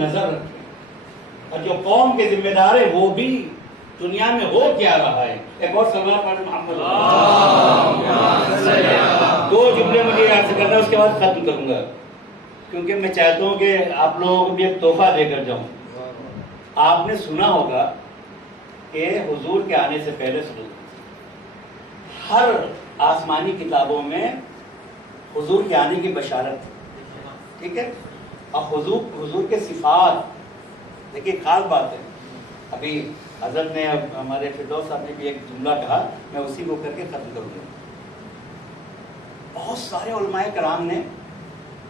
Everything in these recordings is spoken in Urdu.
نظر رکھیں، اور جو قوم کے ذمہ دار ہے وہ بھی دنیا میں ہو کیا رہا ہے۔ ایک اور سوال پڑھ محمد، دو جملے مجھے عرض کرنا ہے، اس کے بعد ختم کروں گا، کیونکہ میں چاہتا ہوں کہ آپ لوگوں کو بھی ایک تحفہ دے کر جاؤں۔ آپ نے سنا ہوگا کہ حضور کے آنے سے پہلے ہر آسمانی کتابوں میں حضور کے آنے کی بشارت تھی، ٹھیک ہے؟ اور حضور کے صفات، دیکھیے خاص بات ہے، ابھی حضرت نے، ہمارے فردوس صاحب نے بھی ایک جملہ کہا، میں اسی کو کر کے ختم کروں گا۔ بہت سارے علماء کرام نے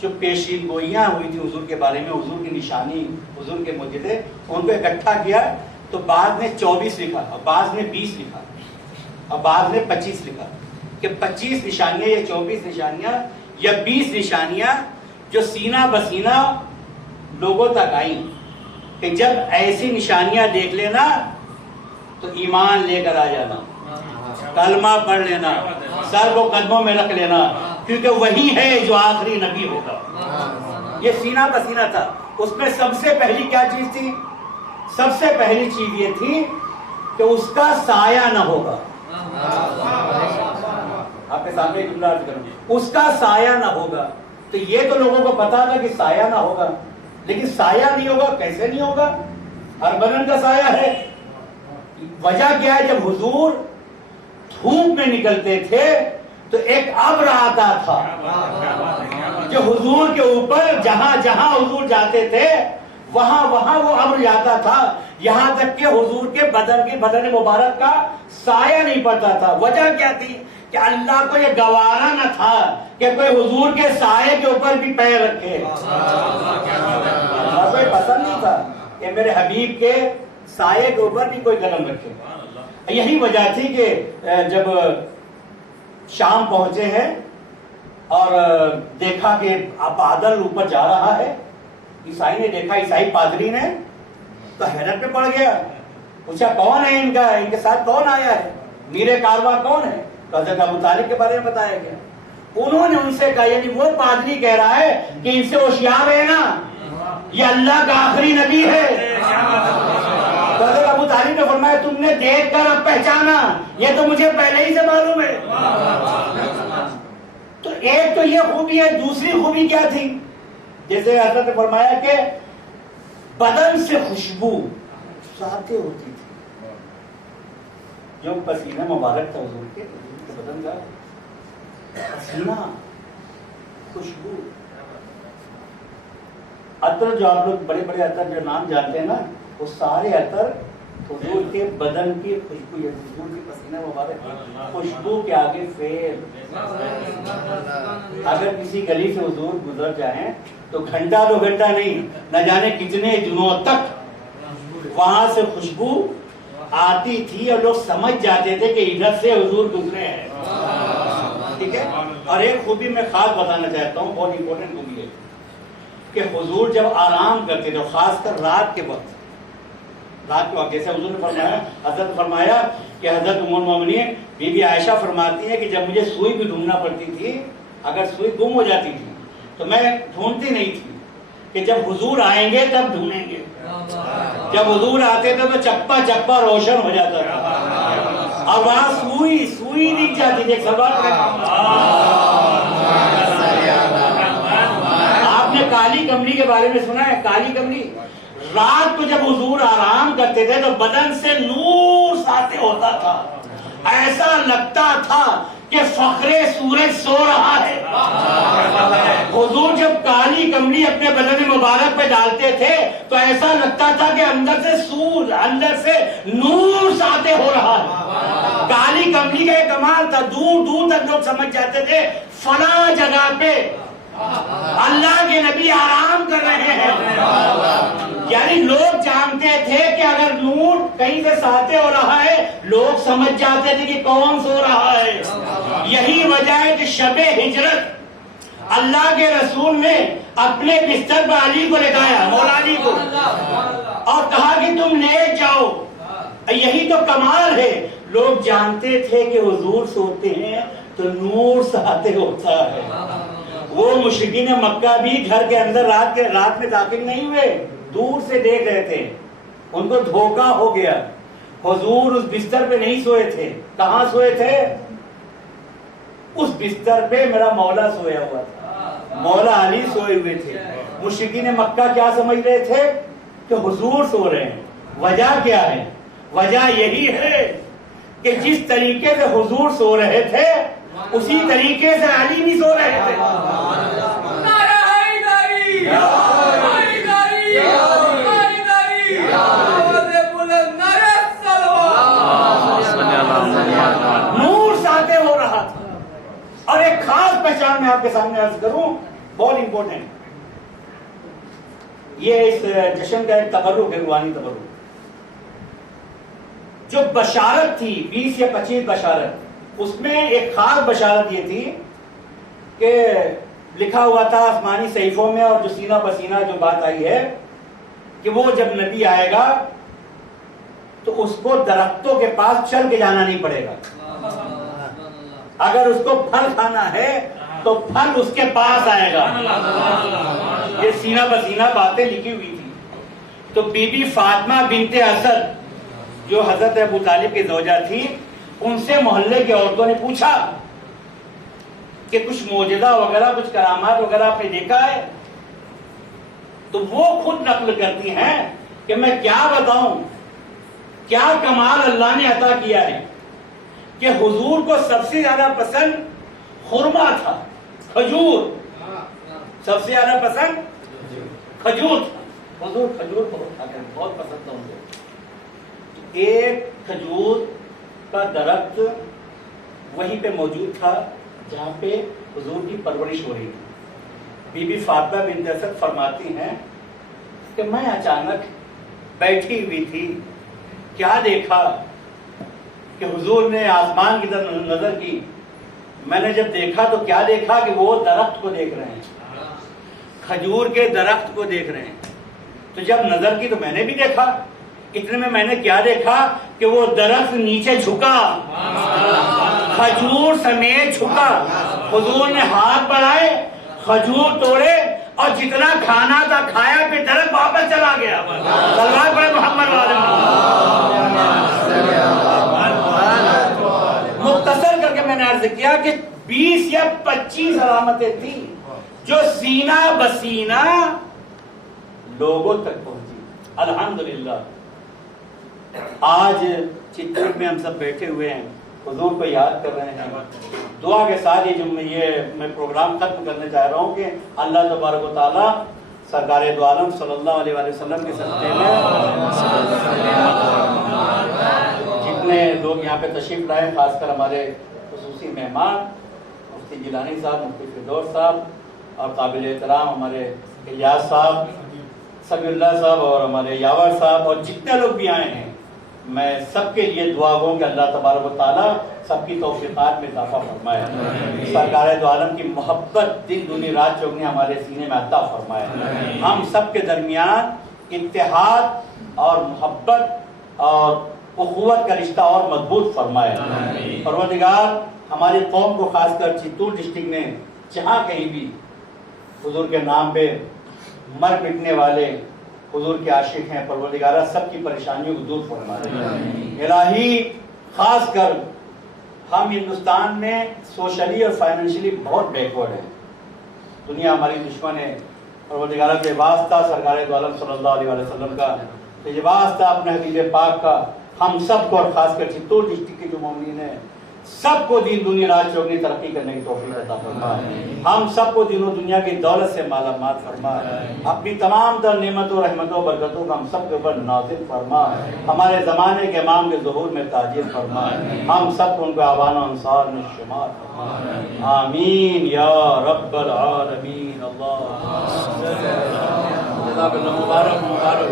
جو پیشین گوئیاں ہوئی تھی حضور کے بارے میں، حضور کی نشانی، حضور کے معجزے، ان کو اکٹھا کیا، تو بعض نے 24 لکھا، اور بعض نے 20 لکھا، اور بعض نے 25 لکھا، کہ 25 نشانیاں یا 24 نشانیاں یا 20 نشانیاں جو سینہ بسینہ لوگوں تک آئیں، کہ جب ایسی نشانیاں دیکھ لینا تو ایمان لے کر آ جانا، کلمہ پڑھ لینا، سر کو قدموں میں رکھ لینا، کیونکہ وہی ہے جو آخری نبی ہوگا۔ یہ سینہ بسینہ تھا۔ اس میں سب سے پہلی کیا چیز تھی؟ سب سے پہلی چیز یہ تھی کہ اس کا سایہ نہ ہوگا۔ آپ کے سامنے ایک جملہ عرض کروں، اس کا سایہ نہ ہوگا۔ تو یہ تو لوگوں کو پتا تھا کہ سایہ نہ ہوگا، لیکن سایہ نہیں ہوگا، کیسے نہیں ہوگا؟ ہر بدن کا سایہ ہے۔ وجہ کیا ہے؟ جب حضور دھوپ میں نکلتے تھے تو ایک ابر آتا تھا جو حضور کے اوپر، جہاں جہاں حضور جاتے تھے وہاں وہاں وہ ابر جاتا تھا، یہاں تک کہ حضور کے بدن مبارک کا سایہ نہیں پڑتا تھا۔ وجہ کیا تھی؟ کہ اللہ کو یہ گوارا نہ تھا کہ کوئی حضور کے سائے کے اوپر بھی پیر رکھے۔ اللہ کو یہ پسند نہیں تھا کہ میرے حبیب کے سائے کے اوپر بھی کوئی قدم رکھے۔ یہی وجہ تھی کہ جب شام پہنچے ہیں اور دیکھا کہ بادل اوپر جا رہا ہے، عیسائی نے دیکھا، عیسائی پادری نے، تو حیرت میں پڑ گیا، پوچھا کون ہے ان کا، ان کے ساتھ کون آیا ہے، میر کارواں کون ہے؟ تو حضرت ابو طالب کے بارے میں بتایا گیا۔ انہوں نے ان سے کہا، یعنی وہ پادری کہہ رہا ہے کہ ان سے ہوشیار رہنا، یہ اللہ کا آخری نبی ہے۔ تو حضرت ابو طالب نے فرمایا تم نے دیکھ کر اب پہچانا، یہ تو مجھے پہلے ہی سے معلوم ہے۔ تو ایک تو یہ خوبی ہے، دوسری خوبی کیا تھی؟ جیسے حضرت نے فرمایا کہ بدن سے خوشبو ساتے ہوتی تھی، جو پسینہ مبارک تھا حضور کے بدن کا، پسینہ، خوشبو، عطر، جو آپ لوگ بڑے بڑے عطر جو نام جانتے ہیں نا، وہ سارے عطر حضور کے بدن کی خوشبو، یا حضور کی پسینہ مبارک خوشبو کے آگے فیل۔ اگر کسی گلی سے حضور گزر جائیں تو گھنٹہ 2 گھنٹہ نہیں، نہ جانے کتنے دنوں تک وہاں سے خوشبو آتی تھی، اور لوگ سمجھ جاتے تھے کہ ادھر سے حضور گزرے ہیں، ٹھیک ہے۔ اور ایک خوبی میں خاص بتانا چاہتا ہوں، بہت امپورٹنٹ خوبی ہے، کہ حضور جب آرام کرتے تھے، خاص کر رات کے وقت، جیسے حضور نے فرمایا، حضرت نے فرمایا کہ حضرت ام المومنین بی بی عائشہ فرماتی ہے کہ جب مجھے سوئی بھی ڈھونڈنا پڑتی تھی، اگر سوئی گم ہو جاتی تھی تو میں ڈھونڈتی نہیں تھی، کہ جب حضور آئیں گے تب ڈھونڈیں گے۔ جب حضور آتے تھے تو چپا چپا روشن ہو جاتا تھا، اور وہاں سوئی دکھ جاتی تھی۔ ایک سوال آپ نے کالی کملی کے بارے میں سنا ہے؟ کالی کملی، رات کو جب حضور آرام کرتے تھے تو بدن سے نور ساطع ہوتا تھا، ایسا لگتا تھا کہ فخر سورج سو رہا ہے۔ حضور جب کالی کملی اپنے بدن مبارک پہ ڈالتے تھے تو ایسا لگتا تھا کہ اندر سے سورج، اندر سے نور ساطع ہو رہا ہے۔ کالی کملی کا ایک کمال تھا، دور دور تک لوگ سمجھ جاتے تھے فلاں جگہ پہ اللہ کے نبی آرام کر رہے ہیں۔ یعنی لوگ جانتے تھے کہ اگر نور کہیں سے ساطع ہو رہا ہے، لوگ سمجھ جاتے تھے کہ کون سو رہا ہے۔ یہی وجہ ہے کہ شب ہجرت اللہ کے رسول نے اپنے بستر پر علی کو لٹایا، مولا علی کو، اور کہا کہ تم لے جاؤ۔ یہی تو کمال ہے، لوگ جانتے تھے کہ حضور سوتے ہیں تو نور ساطع ہوتا ہے۔ وہ مشرکین مکہ بھی گھر کے اندر رات میں داخل نہیں ہوئے، دور سے دیکھ رہے تھے، ان کو دھوکہ ہو گیا۔ حضور اس بستر پہ نہیں سوئے تھے، کہاں سوئے تھے؟ اس بستر پہ میرا مولا سویا ہوا تھا، مولا علی سوئے ہوئے تھے۔ مشرکین مکہ کیا سمجھ رہے تھے؟ کہ حضور سو رہے ہیں۔ وجہ کیا ہے؟ وجہ یہی ہے کہ جس طریقے سے حضور سو رہے تھے اسی طریقے سے علی بھی سو رہے تھے۔ نور ساطع ہو رہا تھا۔ اور ایک خاص پہچان میں آپ کے سامنے عرض کروں، بہت امپورٹنٹ، یہ اس جشن کا ایک تبرک ہے، روحانی تبرک۔ جو بشارت تھی 20 یا 25 بشارت، اس میں ایک خاص بشارت یہ تھی کہ لکھا ہوا تھا آسمانی صحیفوں میں، اور جو سینہ بسینہ جو بات آئی ہے کہ وہ جب نبی آئے گا تو اس کو درختوں کے پاس چل کے جانا نہیں پڑے گا، اگر اس کو پھل کھانا ہے تو پھل اس کے پاس آئے گا۔ یہ سینہ بسینہ باتیں لکھی ہوئی تھی۔ تو بی بی فاطمہ بنت اسد جو حضرت ابو طالب کی زوجہ تھی، ان سے محلے کی عورتوں نے پوچھا کہ کچھ معجزہ وغیرہ، کچھ کرامات وغیرہ آپ نے دیکھا ہے؟ تو وہ خود نقل کرتی ہیں کہ میں کیا بتاؤں، کیا کمال اللہ نے عطا کیا ہے کہ حضور کو سب سے زیادہ پسند خرما تھا، کھجور، سب سے زیادہ پسند کھجور تھا۔ حضور کھجور بہت کھاتے ہیں، بہت پسند تھا ان کو۔ ایک کھجور کا درخت وہیں پہ موجود تھا جہاں پہ حضور کی پرورش ہو رہی تھی۔ بی بی فاطمہ بنت اسد فرماتی ہیں کہ میں اچانک بیٹھی ہوئی تھی، کیا دیکھا کہ حضور نے آسمان کی طرف نظر کی، میں نے جب دیکھا تو کیا دیکھا کہ وہ درخت کو دیکھ رہے ہیں، کھجور کے درخت کو دیکھ رہے ہیں۔ تو جب نظر کی تو میں نے بھی دیکھا، اتنے میں نے کیا دیکھا کہ وہ درخت نیچے جھکا، کھجور سمیت جھکا۔ حضور نے ہاتھ بڑھائے، کھجور توڑے، اور جتنا کھانا تھا کھایا، پھر درخت واپس چلا گیا۔ صلوات پڑھے محمد والے۔ مختصر کر کے میں نے عرض کیا کہ 20 یا 25 علامتیں تھیں جو سینہ بسینہ لوگوں تک پہنچی۔ الحمدللہ آج چتر میں ہم سب بیٹھے ہوئے ہیں، حضور کو یاد کر رہے ہیں۔ دعا کے ساتھ میں پروگرام ختم کرنے چاہ رہا ہوں کہ اللہ تبارک و تعالیٰ سرکار دو عالم صلی اللہ علیہ وآلہ وسلم کے صدقے میں جتنے لوگ یہاں پہ تشریف لائے، خاص کر ہمارے خصوصی مہمان مفتی گیلانی صاحب، مفتی فردوس صاحب، اور قابل احترام ہمارے الیاس صاحب، سمیع اللہ صاحب، اور ہمارے یاور صاحب، اور جتنے لوگ بھی آئے ہیں، میں سب کے لیے دعا گوں کہ اللہ تبارک و تعالیٰ سب کی توفیقات میں اضافہ فرمائے، سرکار دو عالم کی محبت دن دنی رات چوگنی ہمارے سینے میں عطا فرمائے، ہم سب کے درمیان اتحاد اور محبت اور اخوت کا رشتہ اور مضبوط فرمائے۔ پروردگار ہماری قوم کو خاص کر چتور ڈسٹرکٹ میں جہاں کہیں بھی حضور کے نام پہ مر مٹنے والے حضور کے عاشق ہیں، پروردگارہ سب کی پریشانیوں کو دور فرمائے۔ الہی خاص کر ہم ہندوستان میں سوشلی اور فائنینشلی بہت بیکورڈ ہیں، دنیا ہماری دشمن ہے، پروردگارہ کے واسطہ سرکار دو عالم صلی اللہ علیہ وسلم کا، یہ واسطہ اپنے حبیب پاک کا، ہم سب کو اور خاص کر چتور ڈسٹرکٹ کے جو مومنین ہیں سب کو دین دنیا رات چوگنی ترقی کرنے کی توفیق عطا فرما، ہم سب کو دین و دنیا کی دولت سے مالا مال فرما، اپنی تمام تر نعمتوں رحمتوں برکتوں کا ہم سب کے اوپر نازل فرما، ہمارے زمانے کے امام کے ظہور میں تاجر فرما، ہم سب کو ان کو اعوان و انصار میں شمار فرما، آمین یا رب العالمین۔ اللہ مبارک مبارک